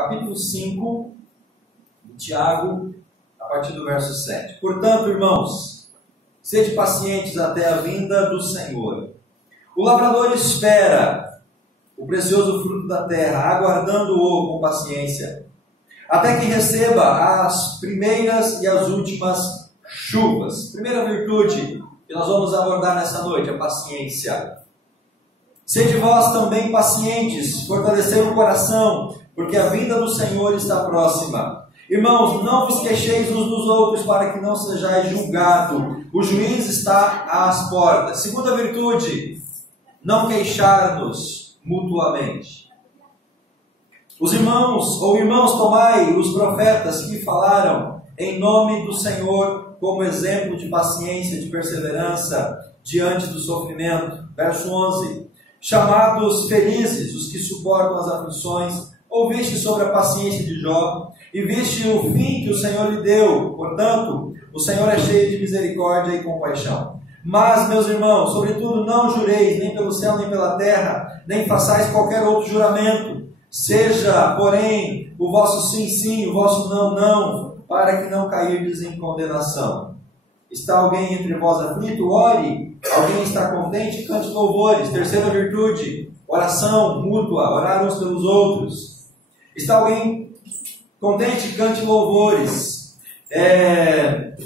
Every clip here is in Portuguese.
capítulo 5 de Tiago, a partir do verso 7. Portanto, irmãos, sede pacientes até a vinda do Senhor. O lavrador espera o precioso fruto da terra, aguardando-o com paciência, até que receba as primeiras e as últimas chuvas. Primeira virtude que nós vamos abordar nessa noite, a paciência. Sede vós também pacientes, fortalecer o coração, porque a vinda do Senhor está próxima. Irmãos, não vos queixeis uns dos outros, para que não sejais julgado. O juiz está às portas. Segunda virtude, não queixar-nos mutuamente. Os irmãos, tomai os profetas que falaram em nome do Senhor como exemplo de paciência, de perseverança diante do sofrimento. Verso 11. Chamados felizes os que suportam as aflições, ouviste sobre a paciência de Jó, e viste o fim que o Senhor lhe deu. Portanto, o Senhor é cheio de misericórdia e compaixão. Mas, meus irmãos, sobretudo não jureis, nem pelo céu, nem pela terra, nem façais qualquer outro juramento. Seja, porém, o vosso sim, sim, o vosso não, não, para que não cairdes em condenação. Está alguém entre vós aflito? Ore. Alguém está contente? Cante louvores. Terceira virtude, oração mútua, orar uns pelos outros. Está alguém contente? Cante louvores.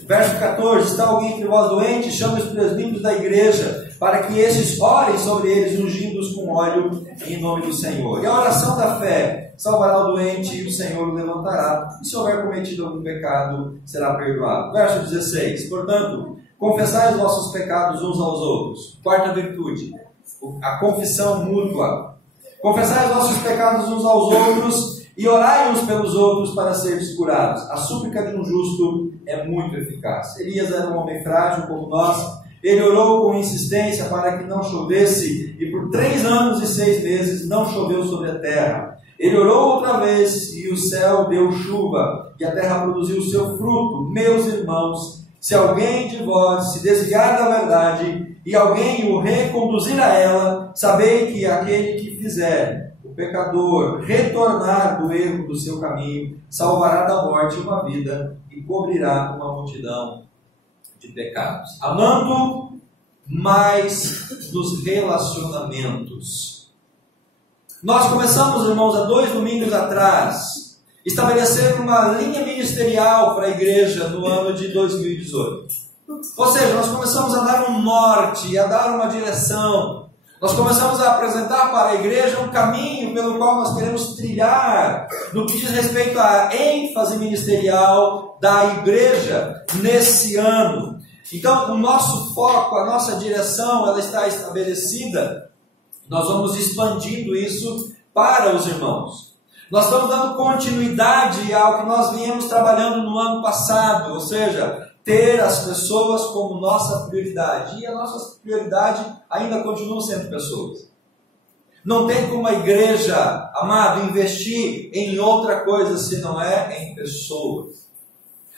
Verso 14, está alguém entre vós doente? Chame os presbíteros da igreja, para que estes orem sobre eles, ungindo-os com óleo em nome do Senhor. E a oração da fé salvará o doente e o Senhor o levantará, e se houver cometido algum pecado, será perdoado. Verso 16, portanto, confessai os vossos pecados uns aos outros. Quarta virtude, a confissão mútua. Confessai os vossos pecados uns aos outros e orai uns pelos outros para seres curados. A súplica de um justo é muito eficaz. Elias era um homem frágil como nós. Ele orou com insistência para que não chovesse, e por 3 anos e 6 meses não choveu sobre a terra. Ele orou outra vez, e o céu deu chuva, e a terra produziu o seu fruto. Meus irmãos, se alguém de vós se desviar da verdade, e alguém o reconduzir a ela, sabei que aquele que fizer o pecador retornar do erro do seu caminho, salvará da morte uma vida, e cobrirá uma multidão de pecados. Amando mais dos relacionamentos. Nós começamos, irmãos, há 2 domingos atrás, estabelecer uma linha ministerial para a igreja no ano de 2018. Ou seja, nós começamos a dar um norte, a dar uma direção. Nós começamos a apresentar para a igreja um caminho pelo qual nós queremos trilhar no que diz respeito à ênfase ministerial da igreja nesse ano. Então, o nosso foco, a nossa direção, ela está estabelecida. Nós vamos expandindo isso para os irmãos. Nós estamos dando continuidade ao que nós viemos trabalhando no ano passado, ou seja, ter as pessoas como nossa prioridade. E a nossa prioridade ainda continua sendo pessoas. Não tem como a igreja, amado, investir em outra coisa se não é em pessoas.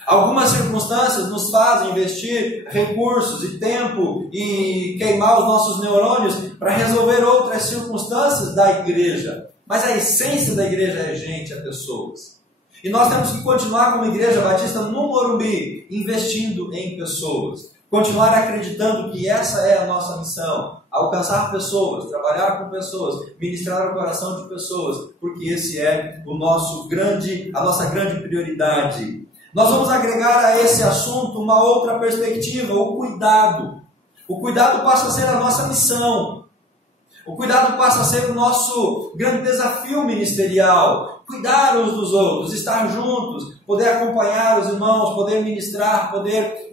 Algumas circunstâncias nos fazem investir recursos e tempo e queimar os nossos neurônios para resolver outras circunstâncias da igreja. Mas a essência da igreja é gente, é pessoas. E nós temos que continuar como Igreja Batista no Morumbi, investindo em pessoas. Continuar acreditando que essa é a nossa missão. Alcançar pessoas, trabalhar com pessoas, ministrar o coração de pessoas, porque esse é a nossa grande prioridade. Nós vamos agregar a esse assunto uma outra perspectiva, o cuidado. O cuidado passa a ser a nossa missão. O cuidado passa a ser o nosso grande desafio ministerial. Cuidar uns dos outros, estar juntos, poder acompanhar os irmãos, poder ministrar, poder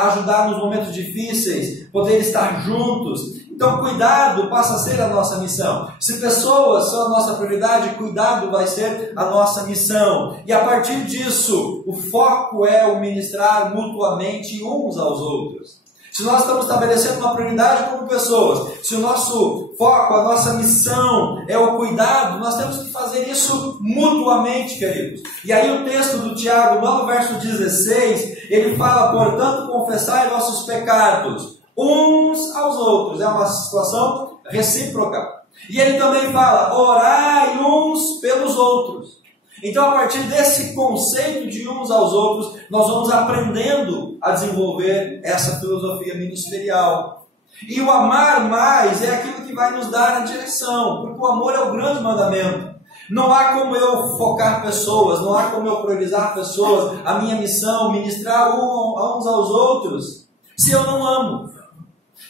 ajudar nos momentos difíceis, poder estar juntos. Então, cuidado passa a ser a nossa missão. Se pessoas são a nossa prioridade, cuidado vai ser a nossa missão. E a partir disso, o foco é o ministrar mutuamente uns aos outros. Se nós estamos estabelecendo uma prioridade como pessoas, se o nosso foco, a nossa missão é o cuidado, nós temos que fazer isso mutuamente, queridos. E aí o texto do Tiago, no verso 16, ele fala, portanto, confessai vossos pecados uns aos outros. É uma situação recíproca. E ele também fala, orai uns pelos outros. Então, a partir desse conceito de uns aos outros, nós vamos aprendendo a desenvolver essa filosofia ministerial. E o amar mais é aquilo que vai nos dar a direção, porque o amor é o grande mandamento. Não há como eu focar pessoas, não há como eu priorizar pessoas, a minha missão, ministrar uns aos outros, se eu não amo.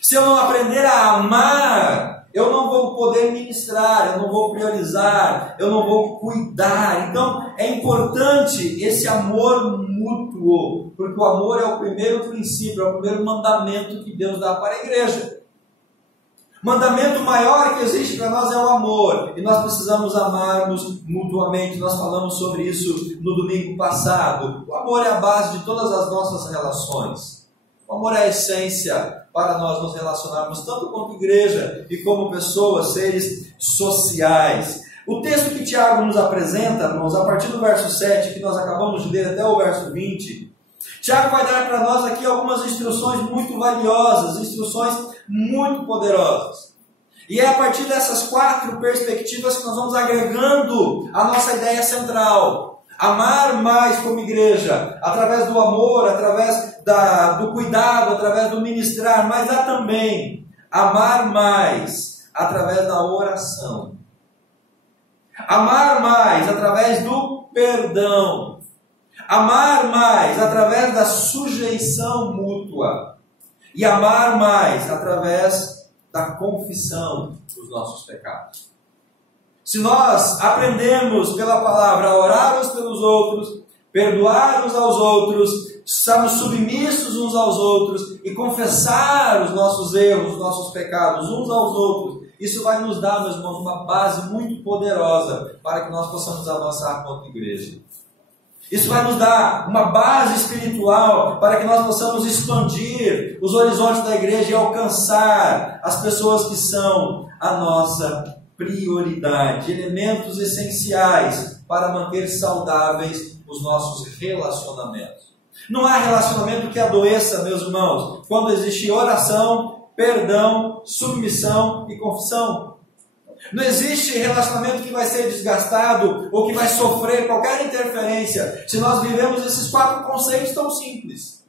Se eu não aprender a amar, eu não vou poder ministrar, eu não vou priorizar, eu não vou cuidar. Então, é importante esse amor mútuo, porque o amor é o primeiro princípio, é o primeiro mandamento que Deus dá para a igreja. Mandamento maior que existe para nós é o amor, e nós precisamos amarmos mutuamente. Nós falamos sobre isso no domingo passado. O amor é a base de todas as nossas relações. O amor é a essência para nós nos relacionarmos tanto como igreja e como pessoas, seres sociais. O texto que Tiago nos apresenta, irmãos, a partir do verso 7, que nós acabamos de ler até o verso 20, Tiago vai dar para nós aqui algumas instruções muito valiosas, instruções muito poderosas. E é a partir dessas 4 perspectivas que nós vamos agregando a nossa ideia central. Amar mais como igreja, através do amor, através do cuidado, através do ministrar, mas há também amar mais através da oração. Amar mais através do perdão. Amar mais através da sujeição mútua. E amar mais através da confissão dos nossos pecados. Se nós aprendemos pela palavra a orar uns pelos outros, perdoar uns aos outros, estarmos submissos uns aos outros e confessar os nossos erros, os nossos pecados uns aos outros, isso vai nos dar, meus irmãos, uma base muito poderosa para que nós possamos avançar como igreja. Isso vai nos dar uma base espiritual para que nós possamos expandir os horizontes da igreja e alcançar as pessoas que são a nossa prioridade, elementos essenciais para manter saudáveis os nossos relacionamentos. Não há relacionamento que adoeça, meus irmãos, quando existe oração, perdão, submissão e confissão. Não existe relacionamento que vai ser desgastado ou que vai sofrer qualquer interferência se nós vivemos esses 4 conceitos tão simples.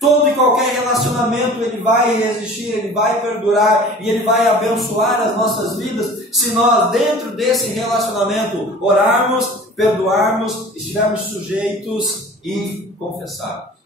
Todo e qualquer relacionamento ele vai existir, ele vai perdurar e ele vai abençoar as nossas vidas se nós dentro desse relacionamento orarmos, perdoarmos, estivermos sujeitos e confessarmos.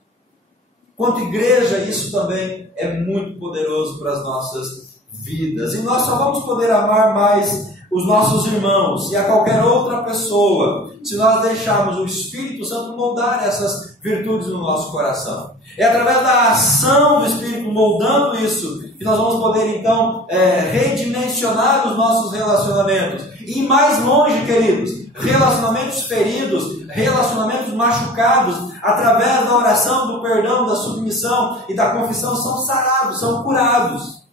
Quanto igreja, isso também é muito poderoso para as nossas vidas. E nós só vamos poder amar mais os nossos irmãos e a qualquer outra pessoa se nós deixarmos o Espírito Santo moldar essas virtudes no nosso coração. É através da ação do Espírito moldando isso que nós vamos poder então redimensionar os nossos relacionamentos. E ir mais longe, queridos, relacionamentos feridos, relacionamentos machucados, através da oração, do perdão, da submissão e da confissão são sarados, são curados.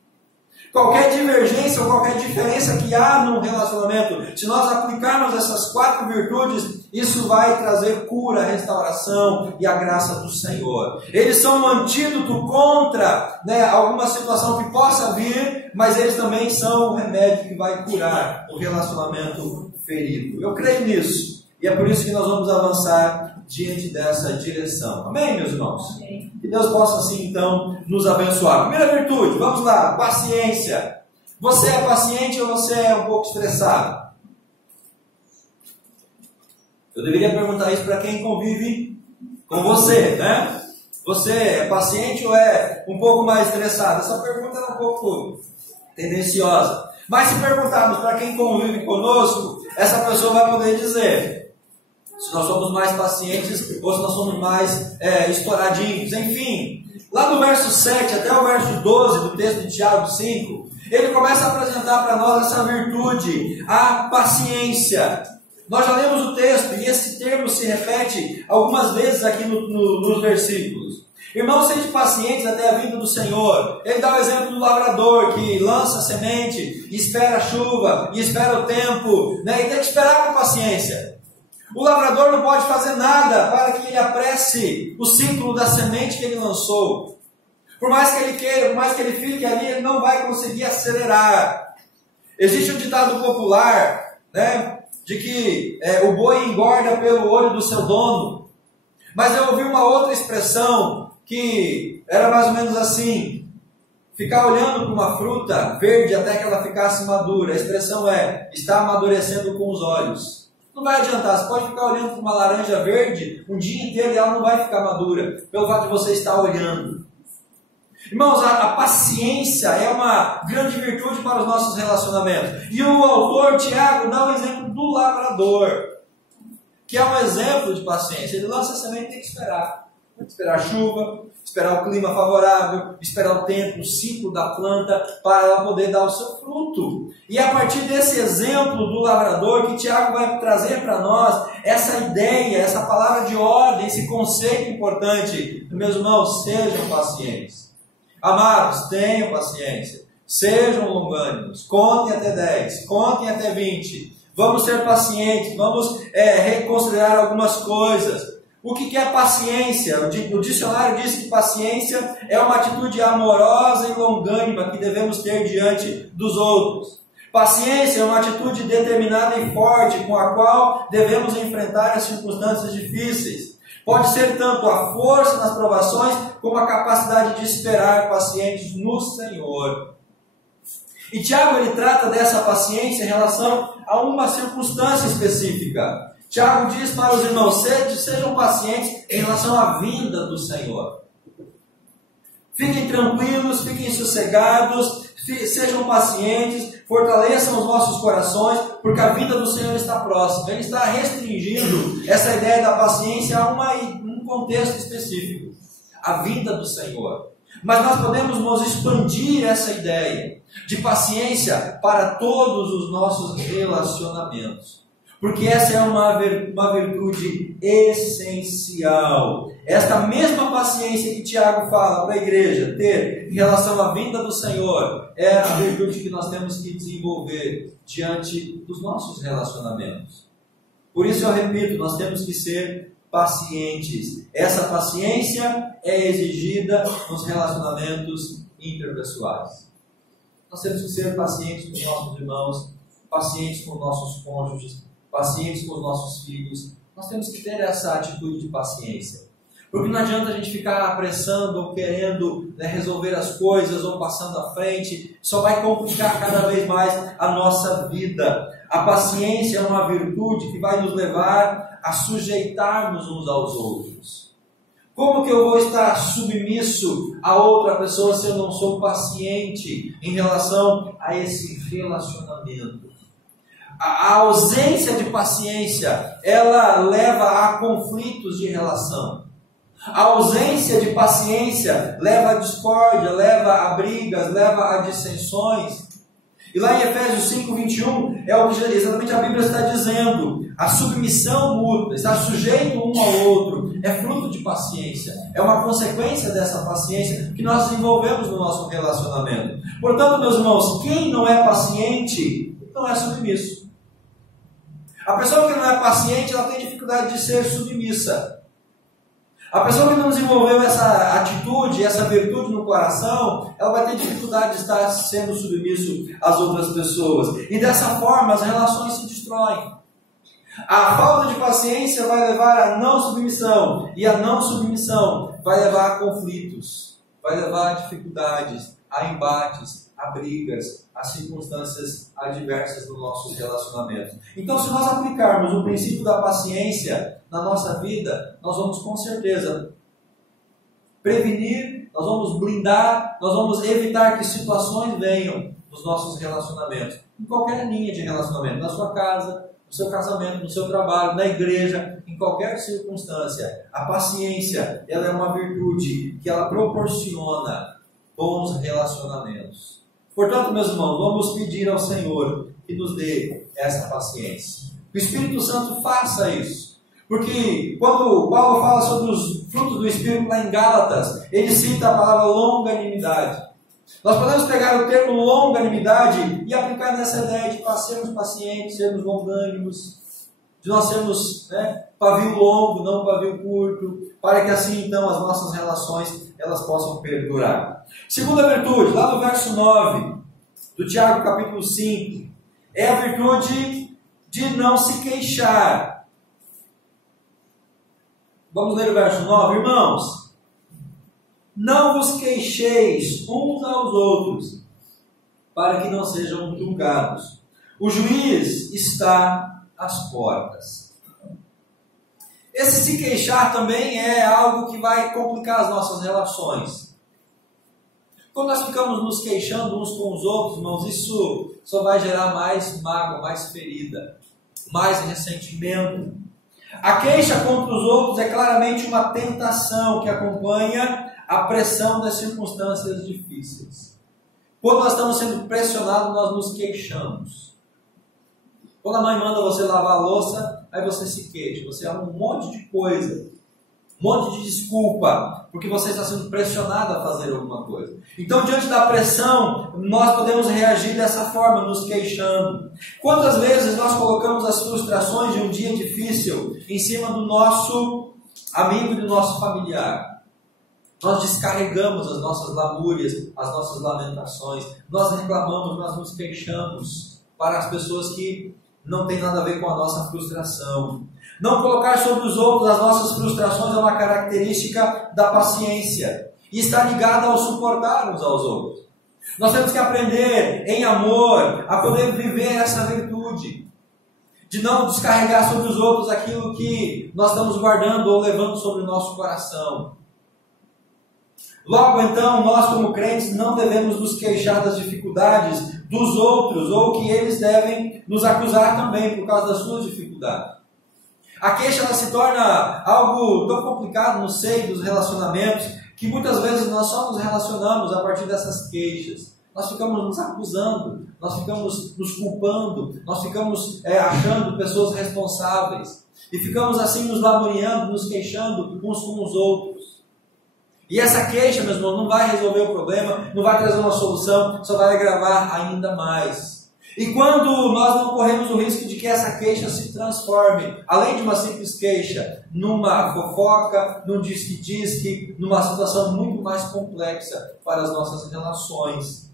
Qualquer divergência ou qualquer diferença que há no relacionamento, se nós aplicarmos essas 4 virtudes, isso vai trazer cura, restauração e a graça do Senhor. Eles são um antídoto contra alguma situação que possa vir, mas eles também são um remédio que vai curar o relacionamento ferido. Eu creio nisso. E é por isso que nós vamos avançar diante dessa direção. Amém, meus irmãos? Amém. Que Deus possa assim, então, nos abençoar. Primeira virtude, vamos lá, paciência. Você é paciente ou você é um pouco estressado? Eu deveria perguntar isso para quem convive com você, né? Você é paciente ou é um pouco mais estressado? Essa pergunta é um pouco tendenciosa. Mas se perguntarmos para quem convive conosco, essa pessoa vai poder dizer se nós somos mais pacientes ou se nós somos mais estouradinhos. Enfim, lá no verso 7 até o verso 12 do texto de Tiago 5, ele começa a apresentar para nós essa virtude, a paciência. Nós já lemos o texto e esse termo se repete algumas vezes aqui nos versículos. Irmãos, sede pacientes até a vinda do Senhor. Ele dá o exemplo do lavrador que lança a semente, e espera a chuva, e espera o tempo, e tem que esperar com paciência. O lavrador não pode fazer nada para que ele apresse o ciclo da semente que ele lançou. Por mais que ele queira, por mais que ele fique ali, ele não vai conseguir acelerar. Existe um ditado popular, de que o boi engorda pelo olho do seu dono. Mas eu ouvi uma outra expressão que era mais ou menos assim: ficar olhando para uma fruta verde até que ela ficasse madura. A expressão é: está amadurecendo com os olhos. Não vai adiantar, você pode ficar olhando para uma laranja verde um dia inteiro e ela não vai ficar madura, pelo fato de você estar olhando. Irmãos, a paciência é uma grande virtude para os nossos relacionamentos. E o autor, Tiago, dá um exemplo do lavrador, que é um exemplo de paciência. Ele lança a semente e tem que esperar. Tem que esperar a chuva, esperar o clima favorável, esperar o tempo, o ciclo da planta, para ela poder dar o seu fruto. E a partir desse exemplo do lavrador, que Tiago vai trazer para nós essa ideia, essa palavra de ordem, esse conceito importante. Meus irmãos, sejam pacientes. Amados, tenham paciência. Sejam longânimos. Contem até 10, contem até 20. Vamos ser pacientes, vamos reconsiderar algumas coisas. O que é paciência? O dicionário diz que paciência é uma atitude amorosa e longânima que devemos ter diante dos outros. Paciência é uma atitude determinada e forte com a qual devemos enfrentar as circunstâncias difíceis. Pode ser tanto a força nas provações como a capacidade de esperar pacientes no Senhor. E Tiago ele trata dessa paciência em relação a uma circunstância específica. Tiago diz para os irmãos: sejam pacientes em relação à vinda do Senhor. Fiquem tranquilos, fiquem sossegados, sejam pacientes, fortaleçam os vossos corações, porque a vinda do Senhor está próxima. Ele está restringindo essa ideia da paciência a um contexto específico, a vinda do Senhor. Mas nós podemos nos expandir essa ideia de paciência para todos os nossos relacionamentos. Porque essa é uma virtude essencial. Esta mesma paciência que Tiago fala para a igreja ter em relação à vinda do Senhor é a virtude que nós temos que desenvolver diante dos nossos relacionamentos. Por isso eu repito, nós temos que ser pacientes. Essa paciência é exigida nos relacionamentos interpessoais. Nós temos que ser pacientes com os nossos irmãos, pacientes com os nossos cônjuges, pacientes com os nossos filhos. Nós temos que ter essa atitude de paciência. Porque não adianta a gente ficar apressando ou querendo resolver as coisas ou passando à frente. Só vai complicar cada vez mais a nossa vida. A paciência é uma virtude que vai nos levar a sujeitarmos uns aos outros. Como que eu vou estar submisso a outra pessoa se eu não sou paciente em relação a esse relacionamento? A ausência de paciência, ela leva a conflitos de relação. A ausência de paciência leva a discórdia, leva a brigas, leva a dissensões. E lá em Efésios 5:21 é o que exatamente a Bíblia está dizendo. A submissão mútua, estar sujeito um ao outro, é fruto de paciência. É uma consequência dessa paciência que nós desenvolvemos no nosso relacionamento. Portanto, meus irmãos, quem não é paciente, não é submisso. A pessoa que não é paciente, ela tem dificuldade de ser submissa. A pessoa que não desenvolveu essa atitude, essa virtude no coração, ela vai ter dificuldade de estar sendo submisso às outras pessoas. E dessa forma, as relações se destroem. A falta de paciência vai levar à não submissão. E a não submissão vai levar a conflitos, vai levar a dificuldades, a embates, a brigas, a circunstâncias adversas no nosso relacionamento. Então, se nós aplicarmos o princípio da paciência na nossa vida, nós vamos com certeza prevenir, nós vamos blindar, nós vamos evitar que situações venham nos nossos relacionamentos, em qualquer linha de relacionamento, na sua casa, no seu casamento, no seu trabalho, na igreja, em qualquer circunstância. A paciência, ela é uma virtude que ela proporciona bons relacionamentos. Portanto, meus irmãos, vamos pedir ao Senhor que nos dê essa paciência. Que o Espírito Santo faça isso. Porque quando Paulo fala sobre os frutos do Espírito lá em Gálatas, ele cita a palavra longanimidade. Nós podemos pegar o termo longanimidade e aplicar nessa ideia de sermos pacientes, sermos longânimos, de nós sermos pavio longo, não pavio curto, para que assim então as nossas relações elas possam perdurar. Segunda virtude, lá no verso 9 do Tiago capítulo 5, é a virtude de não se queixar. Vamos ler o verso 9, irmãos. Não vos queixeis uns aos outros, para que não sejam julgados. O juiz está às portas. Esse se queixar também é algo que vai complicar as nossas relações. Quando nós ficamos nos queixando uns com os outros, irmãos, isso só vai gerar mais mágoa, mais ferida, mais ressentimento. A queixa contra os outros é claramente uma tentação que acompanha a pressão das circunstâncias difíceis. Quando nós estamos sendo pressionados, nós nos queixamos. Quando a mãe manda você lavar a louça, aí você se queixa, você arruma um monte de coisa, um monte de desculpa, porque você está sendo pressionado a fazer alguma coisa. Então, diante da pressão, nós podemos reagir dessa forma, nos queixando. Quantas vezes nós colocamos as frustrações de um dia difícil em cima do nosso amigo e do nosso familiar? Nós descarregamos as nossas lamúrias, as nossas lamentações, nós reclamamos, nós nos queixamos para as pessoas que não têm nada a ver com a nossa frustração. Não colocar sobre os outros as nossas frustrações é uma característica da paciência e está ligada ao suportar uns aos outros. Nós temos que aprender em amor a poder viver essa virtude de não descarregar sobre os outros aquilo que nós estamos guardando ou levando sobre o nosso coração. Logo então, nós como crentes não devemos nos queixar das dificuldades dos outros ou que eles devem nos acusar também por causa das suas dificuldades. A queixa ela se torna algo tão complicado no seio dos relacionamentos que muitas vezes nós só nos relacionamos a partir dessas queixas. Nós ficamos nos acusando, nós ficamos nos culpando, nós ficamos achando pessoas responsáveis e ficamos assim nos lamuriando, nos queixando uns com os outros. E essa queixa, meus irmãos, não vai resolver o problema, não vai trazer uma solução, só vai agravar ainda mais. E quando nós não corremos o risco de que essa queixa se transforme, além de uma simples queixa, numa fofoca, num disque-disque, numa situação muito mais complexa para as nossas relações.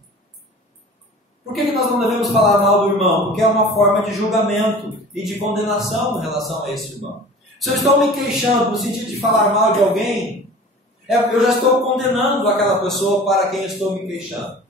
Por que nós não devemos falar mal do irmão? Porque é uma forma de julgamento e de condenação em relação a esse irmão. Se eu estou me queixando no sentido de falar mal de alguém, eu já estou condenando aquela pessoa para quem eu estou me queixando.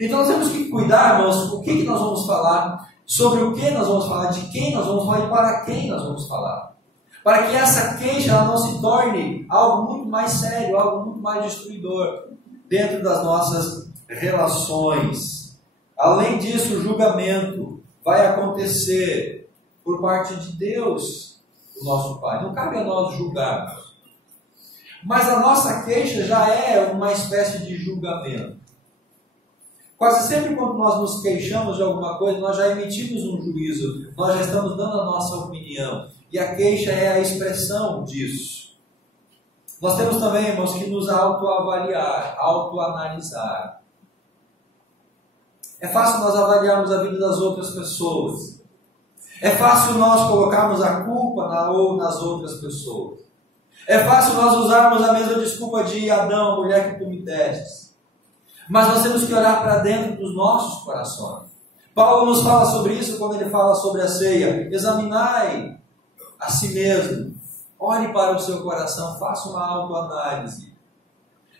Então nós temos que cuidar, irmãos, o que nós vamos falar, sobre o que nós vamos falar, de quem nós vamos falar e para quem nós vamos falar. Para que essa queixa ela não se torne algo muito mais sério, algo muito mais destruidor dentro das nossas relações. Além disso, o julgamento vai acontecer por parte de Deus, o nosso Pai. Não cabe a nós julgarmos. Mas a nossa queixa já é uma espécie de julgamento. Quase sempre quando nós nos queixamos de alguma coisa, nós já emitimos um juízo, nós já estamos dando a nossa opinião. E a queixa é a expressão disso. Nós temos também, irmãos, que nos autoavaliar, autoanalisar. É fácil nós avaliarmos a vida das outras pessoas. É fácil nós colocarmos a culpa nas outras pessoas. É fácil nós usarmos a mesma desculpa de Adão, mulher que tu me destes. Mas nós temos que olhar para dentro dos nossos corações. Paulo nos fala sobre isso quando ele fala sobre a ceia. Examinai a si mesmo. Olhe para o seu coração, faça uma autoanálise.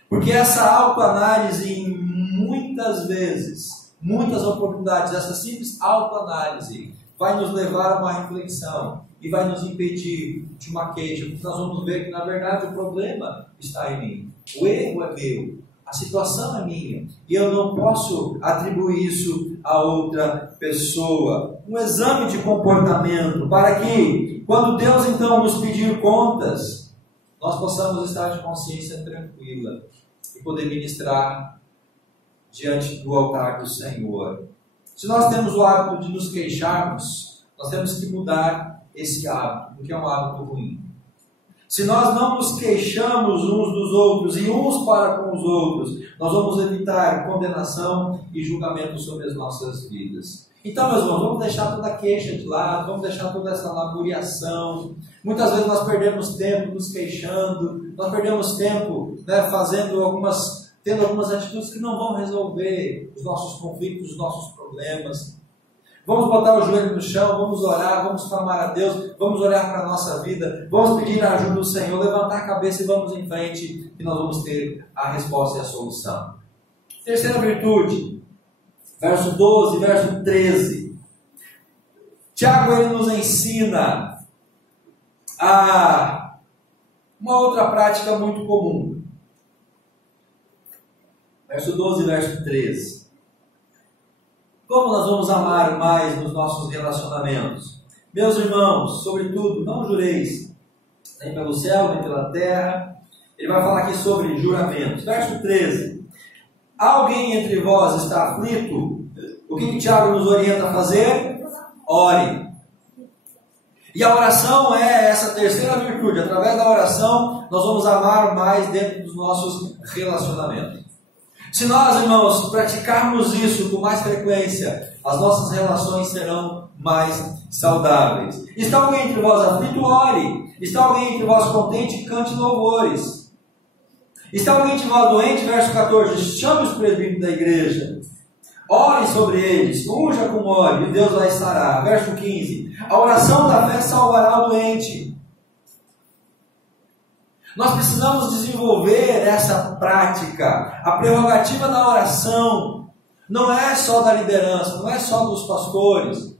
Porque essa autoanálise, muitas vezes, muitas oportunidades, essa simples autoanálise vai nos levar a uma reflexão e vai nos impedir de uma queixa, porque nós vamos ver que na verdade o problema está em mim, o erro é meu, a situação é minha e eu não posso atribuir isso a outra pessoa. Um exame de comportamento para que, quando Deus então nos pedir contas, nós possamos estar de consciência tranquila e poder ministrar diante do altar do Senhor. Se nós temos o hábito de nos queixarmos, nós temos que mudar esse hábito, porque é um hábito ruim. Se nós não nos queixamos uns dos outros e uns para com os outros, nós vamos evitar condenação e julgamento sobre as nossas vidas. Então, meus irmãos, vamos deixar toda a queixa de lado, vamos deixar toda essa lamuriação. Muitas vezes nós perdemos tempo nos queixando, nós perdemos tempo tendo algumas atitudes que não vão resolver os nossos conflitos, os nossos problemas. Vamos botar o joelho no chão, vamos orar, vamos clamar a Deus, vamos olhar para a nossa vida, vamos pedir a ajuda do Senhor, levantar a cabeça e vamos em frente, que nós vamos ter a resposta e a solução. Terceira virtude, verso 12, verso 13. Tiago, ele nos ensina a uma outra prática muito comum. Verso 12 e verso 13. Como nós vamos amar mais nos nossos relacionamentos? Meus irmãos, sobretudo, não jureis, nem pelo céu, nem pela terra. Ele vai falar aqui sobre juramentos. Verso 13. Alguém entre vós está aflito? O que Tiago nos orienta a fazer? Ore. E a oração é essa terceira virtude. Através da oração, nós vamos amar mais dentro dos nossos relacionamentos. Se nós, irmãos, praticarmos isso com mais frequência, as nossas relações serão mais saudáveis. Está alguém entre vós aflito? Ore. Está alguém entre vós contente? Cante louvores. Está alguém entre vós doente? Verso 14. Chame os presbíteros da igreja. Ore sobre eles, unja com óleo, e Deus vai sarar. Verso 15. A oração da fé salvará o doente. Nós precisamos desenvolver essa prática. A prerrogativa da oração não é só da liderança, não é só dos pastores.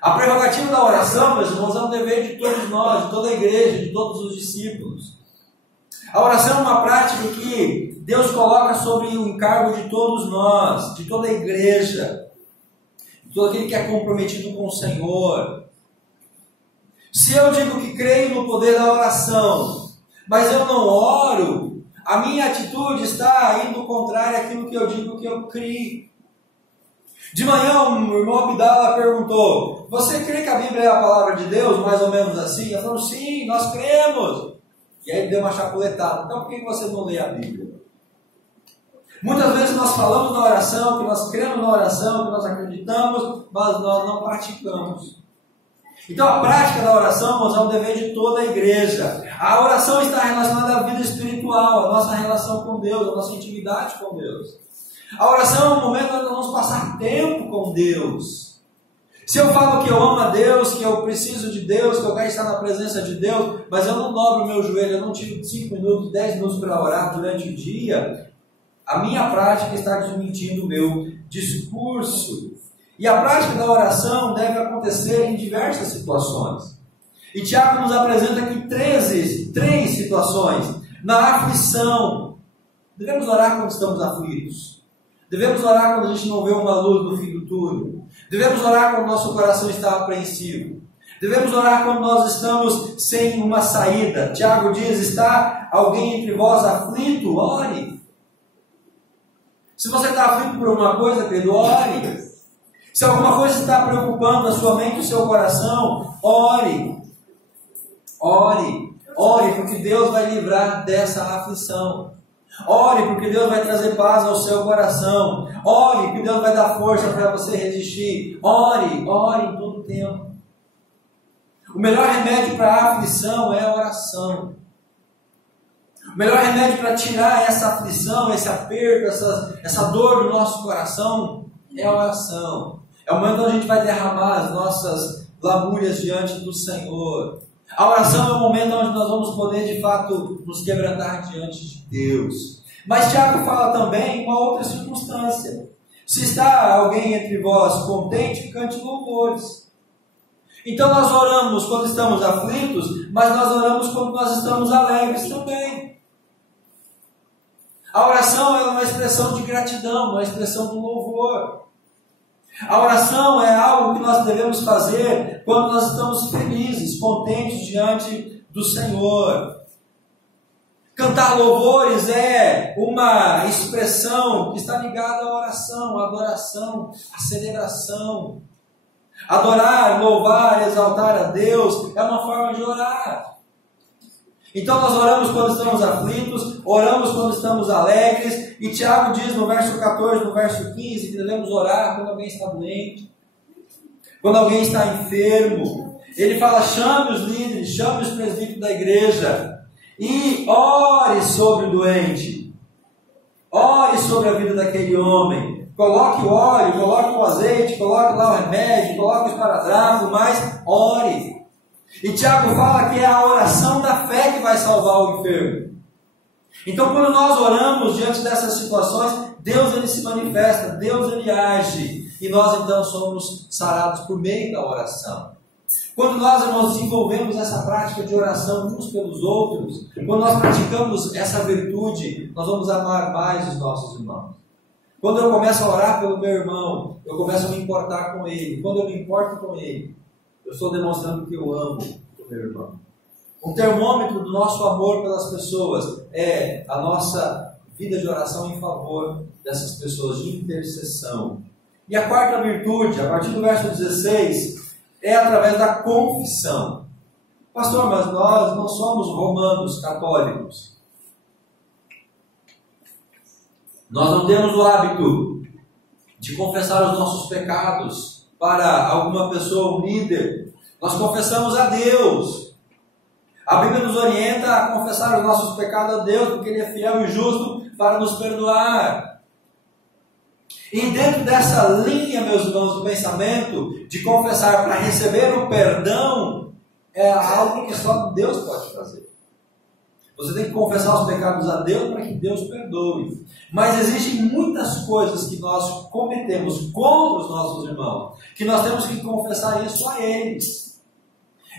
A prerrogativa da oração, meus irmãos, é um dever de todos nós, de toda a igreja, de todos os discípulos. A oração é uma prática que Deus coloca sobre o encargo de todos nós, de toda a igreja, de todo aquele que é comprometido com o Senhor. Se eu digo que creio no poder da oração, mas eu não oro, a minha atitude está indo contrária àquilo que eu digo que eu creio. De manhã, o irmão Abdala perguntou: você crê que a Bíblia é a palavra de Deus? Mais ou menos assim. Eu falei: sim, nós cremos. E aí ele deu uma chapuletada: então por que você não lê a Bíblia? Muitas vezes nós falamos na oração, que nós cremos na oração, que nós acreditamos, mas nós não praticamos. Então a prática da oração é um dever de toda a igreja. A oração está relacionada à vida espiritual, à nossa relação com Deus, à nossa intimidade com Deus. A oração é um momento onde nós vamos passar tempo com Deus. Se eu falo que eu amo a Deus, que eu preciso de Deus, que eu quero estar na presença de Deus, mas eu não dobro o meu joelho, eu não tiro 5 minutos, 10 minutos para orar durante o dia, a minha prática está desmentindo o meu discurso. E a prática da oração deve acontecer em diversas situações. E Tiago nos apresenta aqui três situações. Na aflição, devemos orar quando estamos aflitos. Devemos orar quando a gente não vê uma luz no fim do túnel. Devemos orar quando o nosso coração está apreensivo. Devemos orar quando nós estamos sem uma saída. Tiago diz: está alguém entre vós aflito? Ore. Se você está aflito por alguma coisa, querido, ore. Se alguma coisa está preocupando a sua mente e o seu coração, ore. Ore. Ore, porque Deus vai livrar dessa aflição. Ore, porque Deus vai trazer paz ao seu coração. Ore, porque Deus vai dar força para você resistir. Ore, ore em todo o tempo. O melhor remédio para a aflição é a oração. O melhor remédio para tirar essa aflição, esse aperto, essa dor do nosso coração é a oração. É o momento onde a gente vai derramar as nossas lamúrias diante do Senhor. A oração é o momento onde nós vamos poder, de fato, nos quebrantar diante de Deus. Mas Tiago fala também uma outra circunstância. Se está alguém entre vós contente, cante louvores. Então nós oramos quando estamos aflitos, mas nós oramos quando nós estamos alegres também. A oração é uma expressão de gratidão, uma expressão do louvor. A oração é algo que nós devemos fazer quando nós estamos felizes, contentes diante do Senhor. Cantar louvores é uma expressão que está ligada à oração, à adoração, à celebração. Adorar, louvar, exaltar a Deus é uma forma de orar. Então nós oramos quando estamos aflitos, oramos quando estamos alegres, e Tiago diz no verso 14, no verso 15, que devemos orar quando alguém está doente, quando alguém está enfermo. Ele fala: chame os líderes, chame os presbíteros da igreja, e ore sobre o doente, ore sobre a vida daquele homem, coloque o óleo, coloque o azeite, coloque lá o remédio, coloque o esparadrapo, mas ore. E Tiago fala que é a oração da fé que vai salvar o enfermo. Então, quando nós oramos diante dessas situações, Deus ele se manifesta, Deus ele age, e nós então somos sarados por meio da oração. Quando nós, irmãos, desenvolvemos essa prática de oração uns pelos outros, quando nós praticamos essa virtude, nós vamos amar mais os nossos irmãos. Quando eu começo a orar pelo meu irmão, eu começo a me importar com ele. Quando eu me importo com ele, eu estou demonstrando que eu amo o meu irmão. Um termômetro do nosso amor pelas pessoas é a nossa vida de oração em favor dessas pessoas, de intercessão. E a quarta virtude, a partir do verso 16, é através da confissão. Pastor, mas nós não somos romanos católicos. Nós não temos o hábito de confessar os nossos pecados para alguma pessoa, um líder. Nós confessamos a Deus. A Bíblia nos orienta a confessar os nossos pecados a Deus, porque Ele é fiel e justo para nos perdoar. E dentro dessa linha, meus irmãos, do pensamento, de confessar para receber o perdão, é algo que só Deus pode fazer. Você tem que confessar os pecados a Deus para que Deus perdoe. Mas existem muitas coisas que nós cometemos contra os nossos irmãos, que nós temos que confessar isso a eles.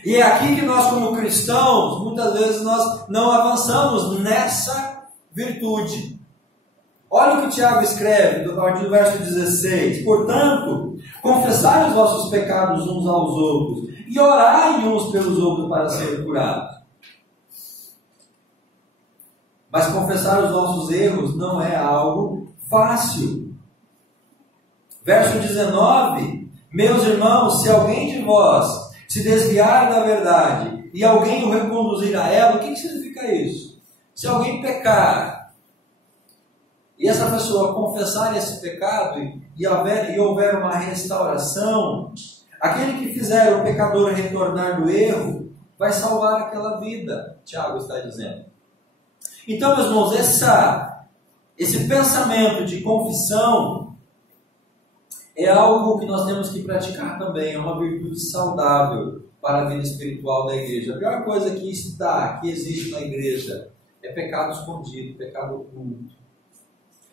E é aqui que nós, como cristãos, muitas vezes nós não avançamos nessa virtude. Olha o que Tiago escreve, a partir do verso 16. Portanto, confessai os vossos pecados uns aos outros, e orai uns pelos outros para serem curados. Mas confessar os nossos erros não é algo fácil. Verso 19. Meus irmãos, se alguém de vós se desviar da verdade e alguém o reconduzir a ela, o que significa isso? Se alguém pecar e essa pessoa confessar esse pecado e houver uma restauração, aquele que fizer o pecador retornar do erro vai salvar aquela vida, Tiago está dizendo. Então, meus irmãos, esse pensamento de confissão é algo que nós temos que praticar também, é uma virtude saudável para a vida espiritual da igreja. A pior coisa que existe na igreja é pecado escondido, pecado oculto.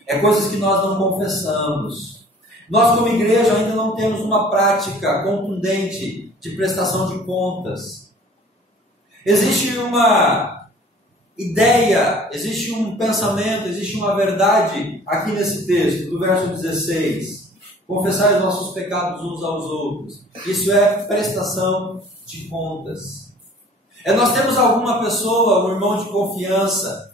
É coisas que nós não confessamos. Nós, como igreja, ainda não temos uma prática contundente de prestação de contas. Existe uma ideia, existe um pensamento, existe uma verdade aqui nesse texto, do verso 16. Confessar os nossos pecados uns aos outros. Isso é prestação de contas. Nós temos alguma pessoa, um irmão de confiança,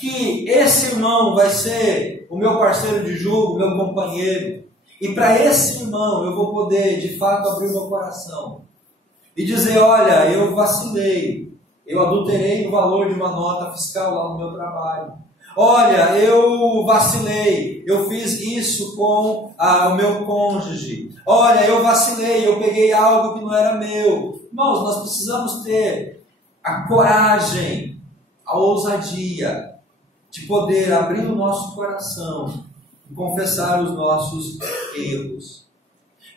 que esse irmão vai ser o meu parceiro de jogo, o meu companheiro. E para esse irmão eu vou poder, de fato, abrir meu coração e dizer, olha, eu vacilei, eu adulterei o valor de uma nota fiscal lá no meu trabalho. Olha, eu vacilei, eu fiz isso com o meu cônjuge. Olha, eu vacilei, eu peguei algo que não era meu. Irmãos, nós precisamos ter a coragem, a ousadia de poder abrir o nosso coração e confessar os nossos erros.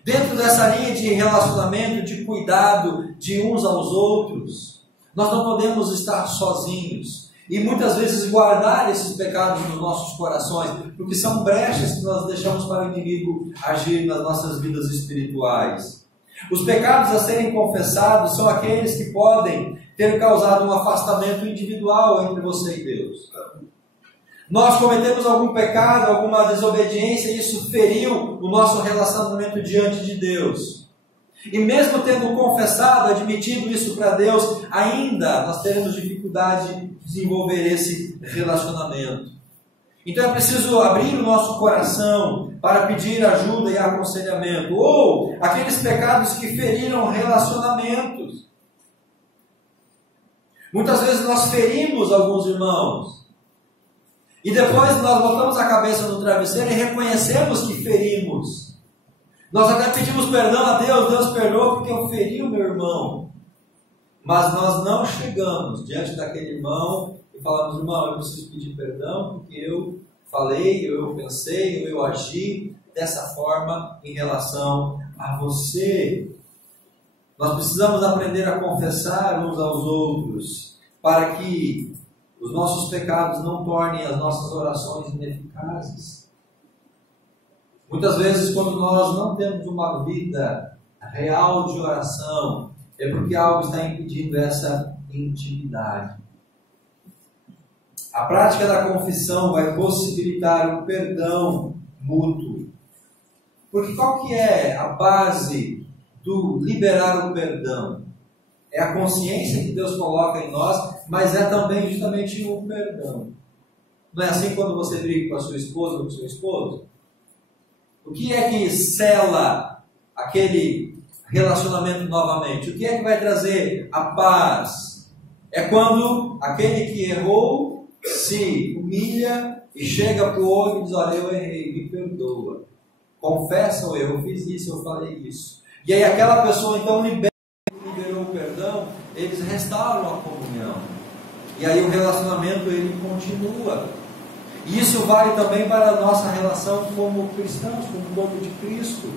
Dentro dessa linha de relacionamento, de cuidado de uns aos outros, nós não podemos estar sozinhos. E muitas vezes guardar esses pecados nos nossos corações, porque são brechas que nós deixamos para o inimigo agir nas nossas vidas espirituais. Os pecados a serem confessados são aqueles que podem ter causado um afastamento individual entre você e Deus. Nós cometemos algum pecado, alguma desobediência, e isso feriu o nosso relacionamento diante de Deus. E mesmo tendo confessado, admitido isso para Deus, ainda nós teremos dificuldade de desenvolver esse relacionamento. Então é preciso abrir o nosso coração para pedir ajuda e aconselhamento. Ou aqueles pecados que feriram relacionamentos. Muitas vezes nós ferimos alguns irmãos. E depois nós botamos a cabeça no travesseiro e reconhecemos que ferimos. Nós até pedimos perdão a Deus, Deus perdoa porque eu feri o meu irmão. Mas nós não chegamos diante daquele irmão e falamos, irmão, eu preciso pedir perdão porque eu falei, ou eu pensei, ou eu agi dessa forma em relação a você. Nós precisamos aprender a confessar uns aos outros, para que os nossos pecados não tornem as nossas orações ineficazes. Muitas vezes, quando nós não temos uma vida real de oração, é porque algo está impedindo essa intimidade. A prática da confissão vai possibilitar o perdão mútuo. Porque qual que é a base do liberar o perdão? É a consciência que Deus coloca em nós, mas é também justamente o perdão. Não é assim quando você briga com a sua esposa ou com o seu esposo? O que é que sela aquele relacionamento novamente? O que é que vai trazer a paz? É quando aquele que errou se humilha e chega para o outro e diz: olha, eu errei, me perdoa. Confessa o erro, eu fiz isso, eu falei isso. E aí aquela pessoa então liberou o perdão, eles restauram a comunhão. E aí o relacionamento ele continua. E isso vale também para a nossa relação como cristãos, como corpo de Cristo.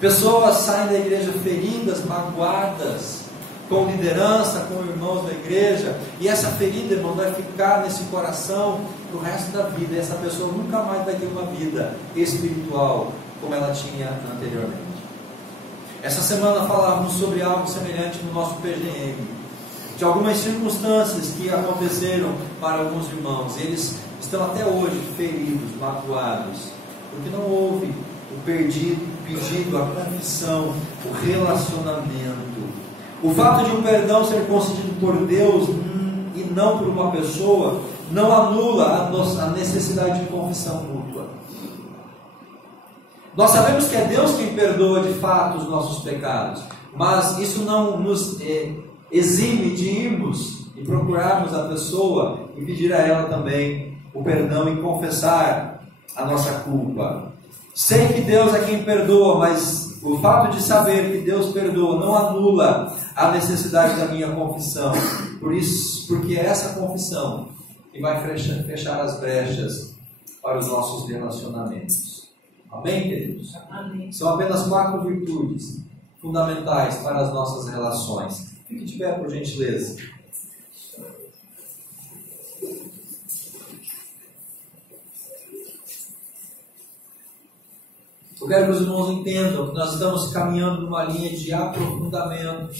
Pessoas saem da igreja feridas, magoadas, com liderança, com irmãos da igreja, e essa ferida, irmão, vai ficar nesse coração para o resto da vida. E essa pessoa nunca mais vai ter uma vida espiritual como ela tinha anteriormente. Essa semana falávamos sobre algo semelhante no nosso PGM, de algumas circunstâncias que aconteceram para alguns irmãos. Eles estão até hoje feridos, magoados, porque não houve o pedido, a confissão, o relacionamento. O fato de um perdão ser concedido por Deus e não por uma pessoa não anula a necessidade de confissão mútua. Nós sabemos que é Deus quem perdoa de fato os nossos pecados, mas isso não nos exime de irmos e procurarmos a pessoa e pedir a ela também o perdão e confessar a nossa culpa. Sei que Deus é quem perdoa, mas o fato de saber que Deus perdoa não anula a necessidade da minha confissão. Por isso, porque é essa confissão que vai fechar as brechas para os nossos relacionamentos. Amém, queridos? Amém. São apenas 4 virtudes fundamentais para as nossas relações. Fique de pé, por gentileza. Eu quero que os irmãos entendam que nós estamos caminhando numa linha de aprofundamento,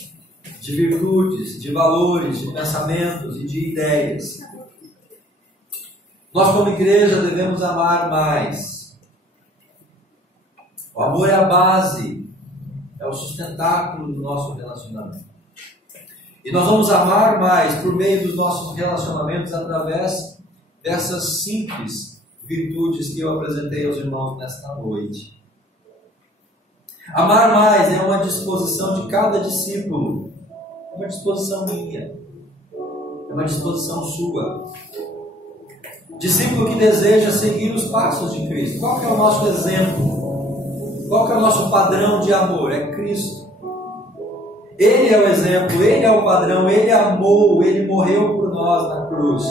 de virtudes, de valores, de pensamentos e de ideias. Nós, como igreja, devemos amar mais. O amor é a base, é o sustentáculo do nosso relacionamento. E nós vamos amar mais por meio dos nossos relacionamentos através dessas simples virtudes que eu apresentei aos irmãos nesta noite. Amar mais é uma disposição de cada discípulo, é uma disposição minha, é uma disposição sua. Discípulo que deseja seguir os passos de Cristo. Qual que é o nosso exemplo? Qual que é o nosso padrão de amor? É Cristo. Ele é o exemplo, Ele é o padrão, Ele amou, Ele morreu por nós na cruz,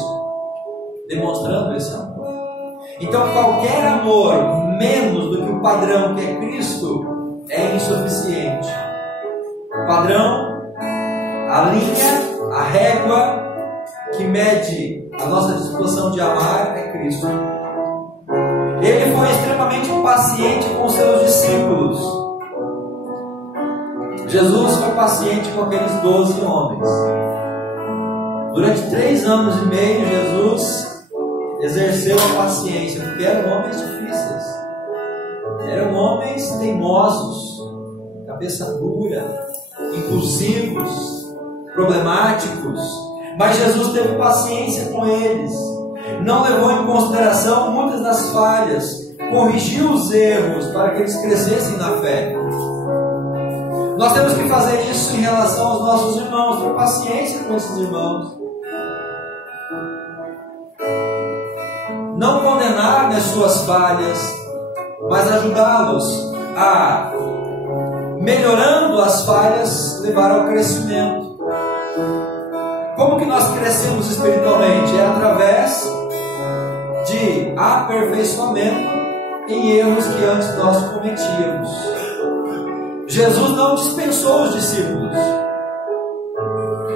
demonstrando esse amor. Então qualquer amor menos do que o padrão que é Cristo é insuficiente. O padrão, a linha, a régua que mede a nossa disposição de amar é Cristo. Ele foi extremamente paciente com seus discípulos. Jesus foi paciente com aqueles 12 homens. Durante 3 anos e meio, Jesus exerceu a paciência, porque eram homens difíceis. Eram homens teimosos, cabeça dura, impulsivos, problemáticos. Mas Jesus teve paciência com eles. Não levou em consideração muitas das falhas. Corrigiu os erros para que eles crescessem na fé. Nós temos que fazer isso em relação aos nossos irmãos, ter paciência com esses irmãos. Não condenar nas suas falhas, mas ajudá-los a, melhorando as falhas, levar ao crescimento. Como que nós crescemos espiritualmente? É através de aperfeiçoamento em erros que antes nós cometíamos. Jesus não dispensou os discípulos.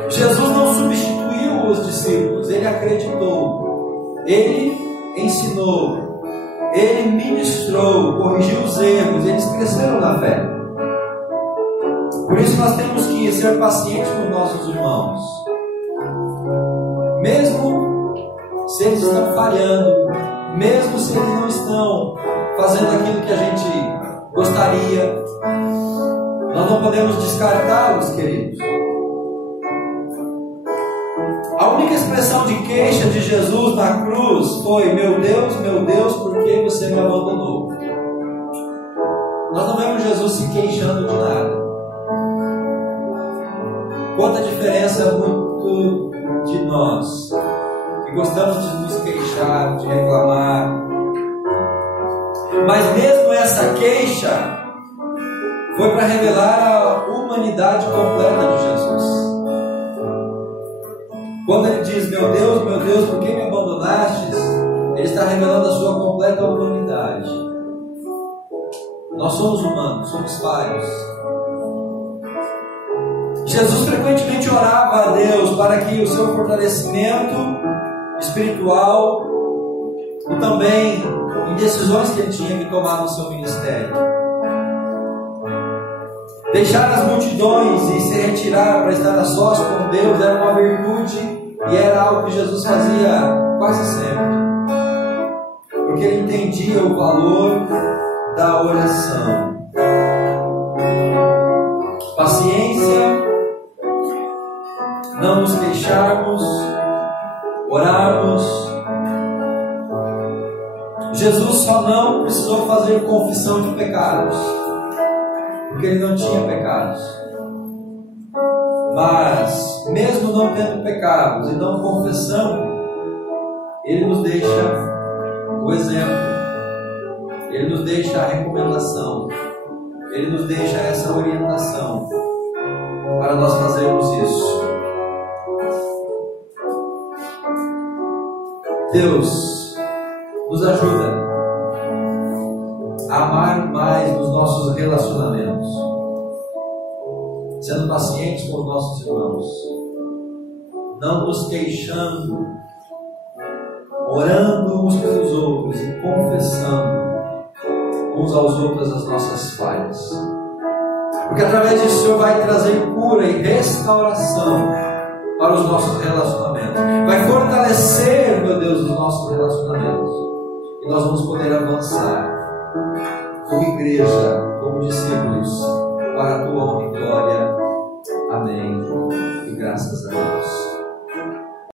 Jesus não substituiu os discípulos. Ele acreditou. Ele ensinou. Ele ministrou, corrigiu os erros. Eles cresceram na fé. Por isso nós temos que ser pacientes com nossos irmãos. Mesmo se eles estão falhando, mesmo se eles não estão fazendo aquilo que a gente gostaria, nós não podemos descartá-los, queridos. A única expressão de queixa de Jesus na cruz foi: meu Deus, por que você me abandonou? Nós não vemos Jesus se queixando de nada. Quanta diferença muito de nós, que gostamos de nos queixar, de reclamar. Mas mesmo essa queixa foi para revelar a humanidade completa de Jesus. Quando ele diz: meu Deus, por que me abandonastes? Ele está revelando a sua completa humanidade. Nós somos humanos, somos falhos. Jesus frequentemente orava a Deus para que o seu fortalecimento espiritual e também em decisões que ele tinha que tomar no seu ministério. Deixar as multidões e se retirar para estar a sós com Deus era uma virtude e era algo que Jesus fazia quase sempre, porque ele entendia o valor da oração. Paciência, não nos queixarmos, orarmos. Jesus só não precisou fazer confissão de pecados, porque ele não tinha pecados. Mas, mesmo não tendo pecados e não confessando, ele nos deixa o exemplo, ele nos deixa a recomendação, ele nos deixa essa orientação para nós fazermos isso. Deus nos ajuda a amar mais nos nossos relacionamentos, sendo pacientes com os nossos irmãos, não nos queixando, orando uns pelos outros e confessando uns aos outros as nossas falhas, porque através disso o Senhor vai trazer cura e restauração para os nossos relacionamentos, vai fortalecer, meu Deus, os nossos relacionamentos, e nós vamos poder avançar como igreja, como discípulos, para a tua honra e glória. Amém. E graças a Deus.